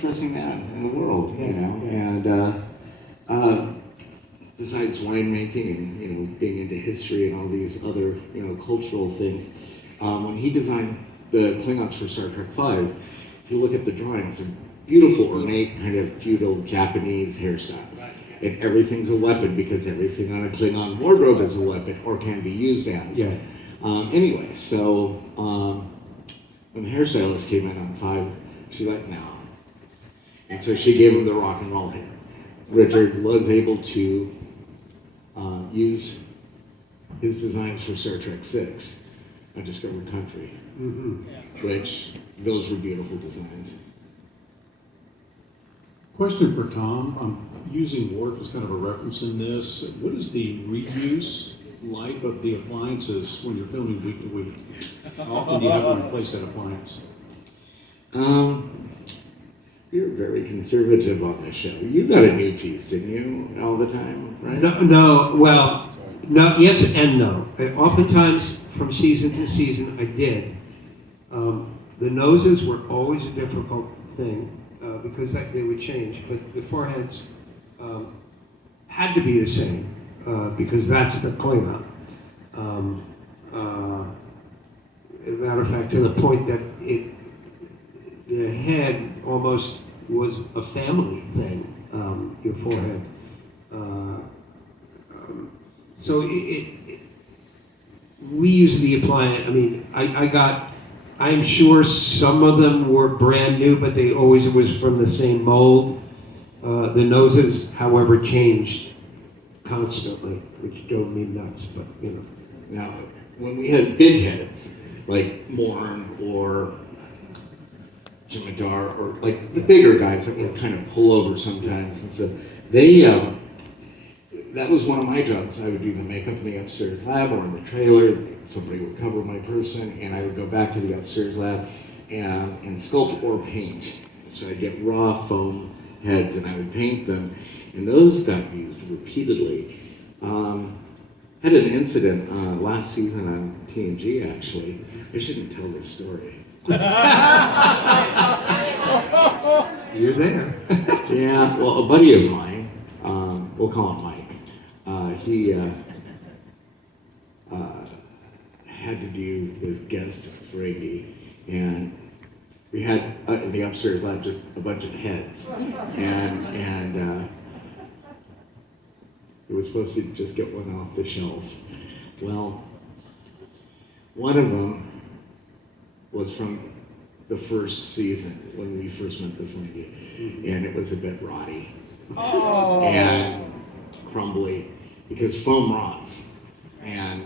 interesting man in the world, you know. And besides winemaking and being into history and all these other cultural things, when he designed the Klingons for Star Trek V, if you look at the drawings, they're beautiful, ornate, kind of feudal Japanese hairstyles. And everything's a weapon because everything on a Klingon wardrobe is a weapon or can be used as. Yeah. Anyway, so when the hairstylist came in on 5, she's like, no. And so she gave him the rock and roll hair. Richard was able to use his designs for Star Trek VI, A Discovered Country, which those were beautiful designs. Question for Tom. I'm using Worf as kind of a reference in this. What is the reuse life of the appliances when you're filming week to week? How often do you have to replace that appliance? You're very conservative on this show. You got a new piece, didn't you, all the time, right? No, yes and no. Oftentimes, from season to season, I did. The noses were always a difficult thing because they would change, but the foreheads had to be the same because that's the Klingon. As a matter of fact, to the point that the head almost was a family thing, your forehead. So we use the appliance. I mean, I'm sure some of them were brand new, but they always was from the same mold. The noses, however, changed constantly, which don't mean nuts, but Now, when we had big heads, like Morn or Jimadar, or like the bigger guys that would kind of pull over sometimes, and so they, that was one of my jobs. I would do the makeup in the upstairs lab or in the trailer. Somebody would cover my person, and I would go back to the upstairs lab and sculpt or paint. So I'd get raw foam heads, and I would paint them, and those got used repeatedly. Had an incident last season on TNG, actually. I shouldn't tell this story. you're there. Yeah, well, a buddy of mine, we'll call him Mike, he had to do this guest Ferengi, and we had in the upstairs lab just a bunch of heads, and it was supposed to just get one off the shelf. Well, one of them was from the first season when we first met the Ferengi, and it was a bit rotty and crumbly because foam rots, and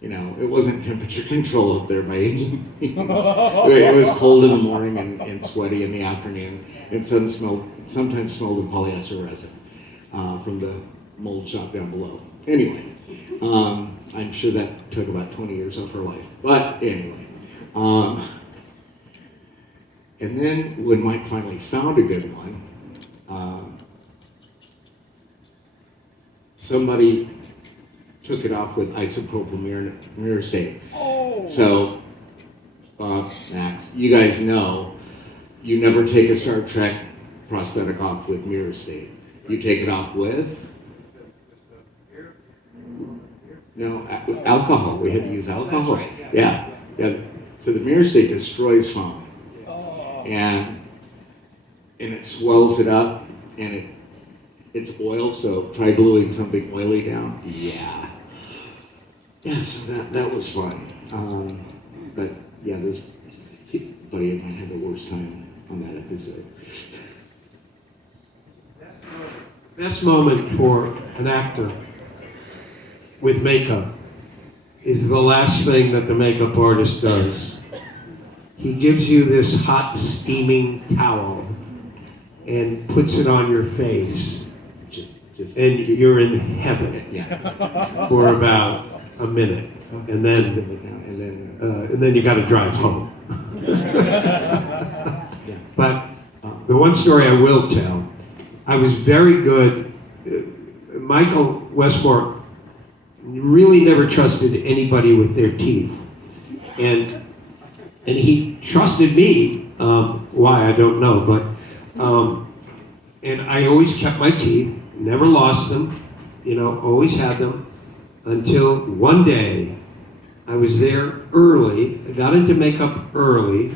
it wasn't temperature control up there by any means. It was cold in the morning and sweaty in the afternoon, and sometimes smelled of polyester resin from the mold shop down below. Anyway, I'm sure that took about 20 years of her life, but anyway. And then when Mike finally found a good one, somebody took it off with isopropyl myristate. So, Max, you guys know you never take a Star Trek prosthetic off with myristate. You take it off with? No, alcohol. We had to use alcohol. Yeah. So the myristate destroys foam. And it swells it up, and it's oil, so try gluing something oily down. Yeah, so that was fun. But yeah, this buddy of mine had the worst time on that episode. Best moment for an actor with makeup is the last thing that the makeup artist does. He gives you this hot, steaming towel and puts it on your face, and you're in heaven for about a minute, and then you got to drive home. But the one story I will tell, I was very good. Michael Westmore really never trusted anybody with their teeth, and he trusted me. Why, I don't know, but And I always kept my teeth, never lost them, always had them, until one day I was there early, I got into makeup early,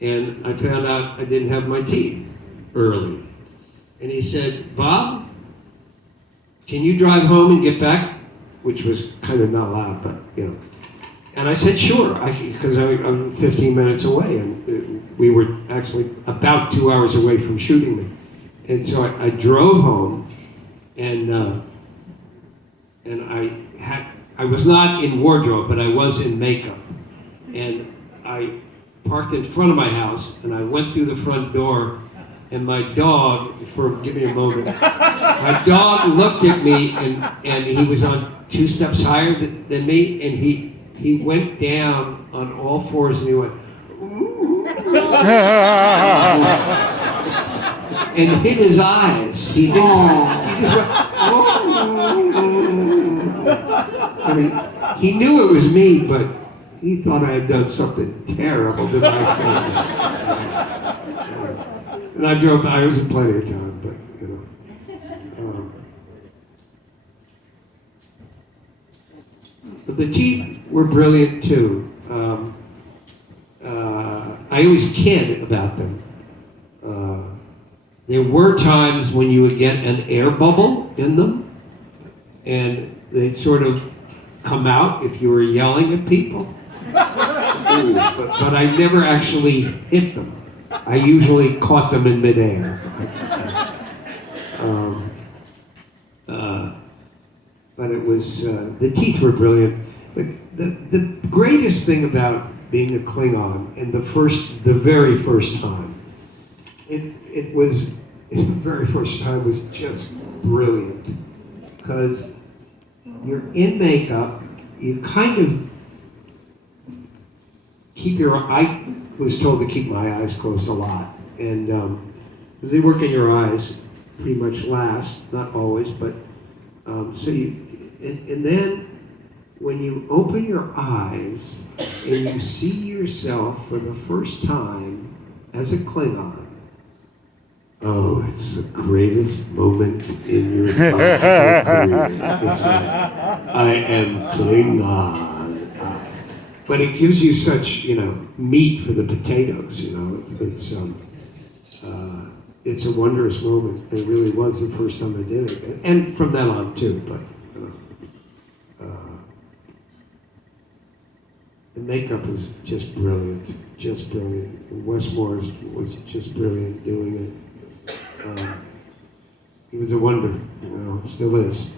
and I found out I didn't have my teeth early. And he said, "Bob, can you drive home and get back?" Which was kind of not loud, but And I said, "Sure," because I'm 15 minutes away, and we were actually about 2 hours away from shooting me. And so I drove home, and I was not in wardrobe, but I was in makeup. And I parked in front of my house, and I went through the front door, and my dog, give me a moment, my dog looked at me, and he was on 2 steps higher than me, and he went down on all fours, and he went, and hid his eyes. He just went, I mean, he knew it was me, but he thought I had done something terrible to my face. And I drove by. I was in plenty of time, but but the teeth were brilliant too. I always kid about them. There were times when you would get an air bubble in them, and they'd sort of come out if you were yelling at people. But I never actually hit them. I usually caught them in midair. But it was, the teeth were brilliant. But the greatest thing about being a Klingon, and the very first time, it was, the very first time was just brilliant. Because you're in makeup, you kind of I was told to keep my eyes closed a lot. And because they work in your eyes pretty much last, not always, but so and then when you open your eyes and you see yourself for the first time as a Klingon, oh, it's the greatest moment in your entire career. It's like, I am Klingon. But it gives you such, meat for the potatoes, It's a wondrous moment. It really was the first time I did it. And from then on, too, but, the makeup was just brilliant, just brilliant. And Wes Morris was just brilliant doing it. He was a wonder, still is.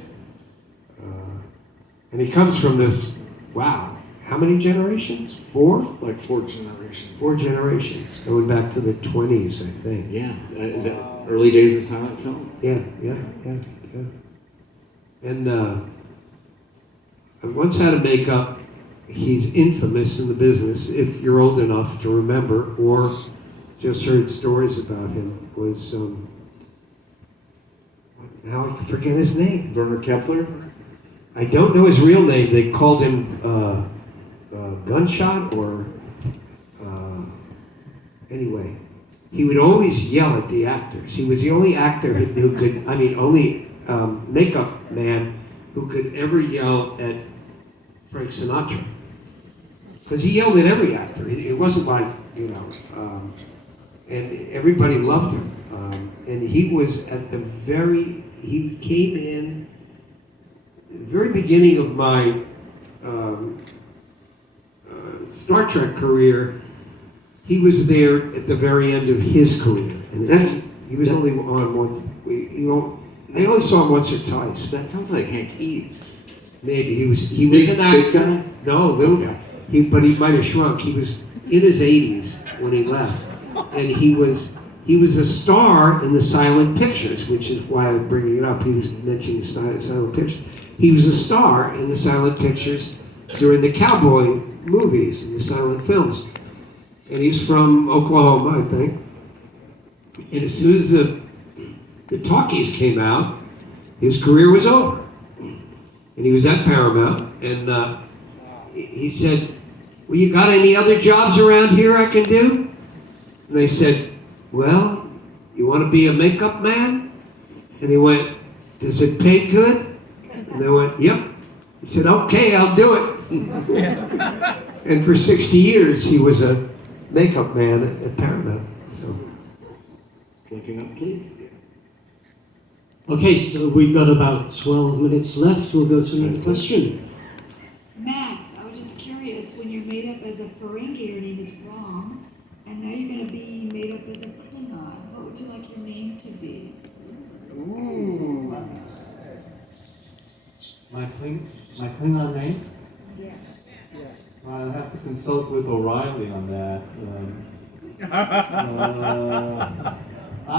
And he comes from this, wow, how many generations? 4? Like 4 generations. 4 generations, going back to the 20s, I think. Yeah, the early days of silent film. Yeah. And I once had a makeup. He's infamous in the business, if you're old enough to remember, or just heard stories about him, was, now I forget his name. Werner Kepler? I don't know his real name. They called him Gunshot, or anyway. He would always yell at the actors. He was the only actor who could, only makeup man who could ever yell at Frank Sinatra. Because he yelled at every actor. It wasn't like, and everybody loved him. And he was he came in the very beginning of my Star Trek career. He was there at the very end of his career. And he was only on once. I only saw him once or twice. That sounds like Hank Eads. Maybe he was an actor. Big guy? No, little guy. But he might have shrunk. He was in his 80s when he left, and he was a star in the silent pictures, which is why I'm bringing it up. He was mentioning silent pictures. He was a star in the silent pictures during the cowboy movies and the silent films, and he's from Oklahoma, I think. And as soon as the talkies came out, his career was over. And he was at Paramount, and he said, "Well, you got any other jobs around here I can do?" And they said, "Well, you want to be a makeup man? And he went, does it pay good? And they went, yep. He said, okay, I'll do it. And for 60 years, he was a makeup man at Paramount. So, Looking up, please. Okay, so we've got about 12 minutes left. We'll go to the next question. Max, I was just curious, when you're made up as a Ferengi, your name is Rom, and now you're going to be made up as a Klingon. What would you like your name to be? My Klingon name? Yeah. I'll have to consult with O'Reilly on that. I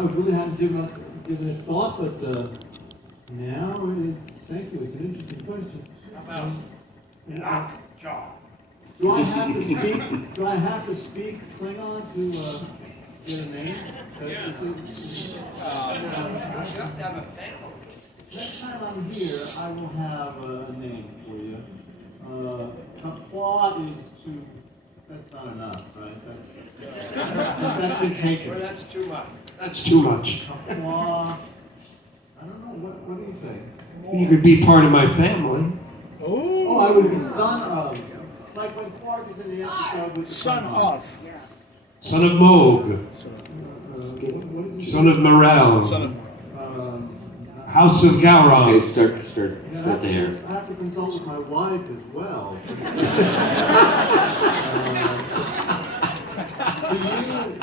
really haven't given it thought, but now, thank you, it's an interesting question. Do I have to speak Klingon to get a name? Next time I'm here, I will have a name for you. Claw is too. That's not enough, right? That's been taken. that's too much. That's too much. Claw. I don't know. What do you think? You could be part of my family. Oh, I would be son of. Like when Quark is in the episode with the son of. Son of Moog. What is it? Son of Morel. House of Okay, Gowron. start there. I have to consult with my wife as well.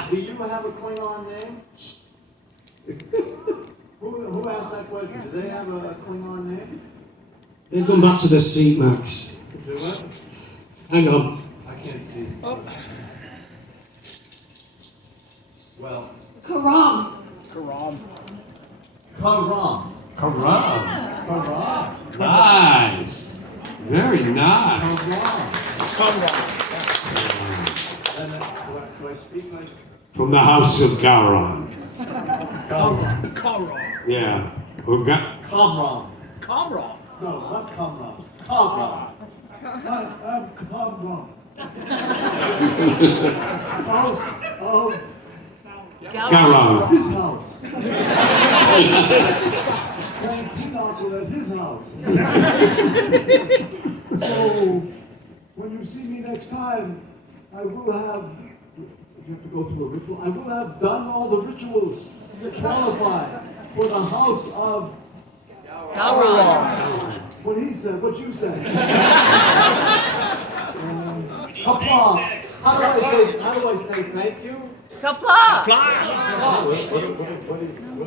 Do you have a Klingon name? Who asked that question? Do they have a Klingon name? They've gone back to the seat, Max. Do what? Hang on. I can't see. Well, Karam. Karam. Karam. Nice. Very nice. Karam. And do I speak like From the House of Gowron. Karam? Yeah. We've got Kamram. Comrade. No, not Kamram. Kamram. I'm Kamram. House of Gowron. his house. Playing pinochle at his house. So, when you see me next time, I will have, if you have to go through a ritual, I will have done all the rituals to qualify for the house of what he said, what you said. Kapla. How do I say thank you? Kapla!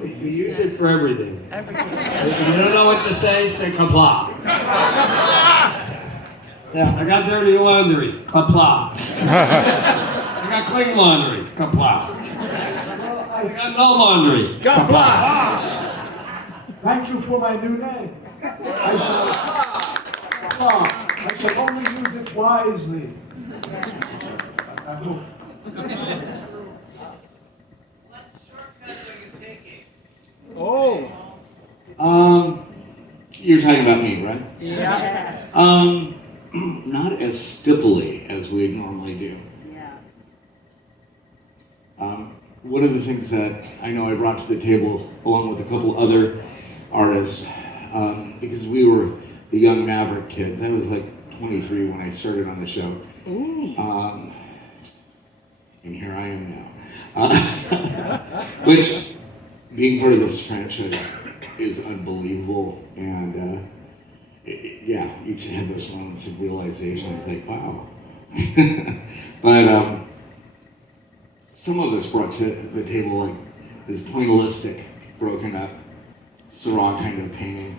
We use it for everything. If you don't know what to say kapla. Yeah, I got dirty laundry. Kapla. I got clean laundry. Kapla. I got no laundry. Kapla. Thank you for my new name. I shall only use it wisely. I hope. What shortcuts are you taking? You're talking about me, right? Yeah. Not as stipply as we normally do. Yeah. One of the things that I know I brought to the table, along with a couple other artists, because we were the young Maverick kids. I was like 23 when I started on the show. And here I am now. Which, being part of this franchise is unbelievable. And yeah, each had those moments of realization. It's like, wow. But some of us brought to the table like this pointillistic, broken up, Seurat kind of painting.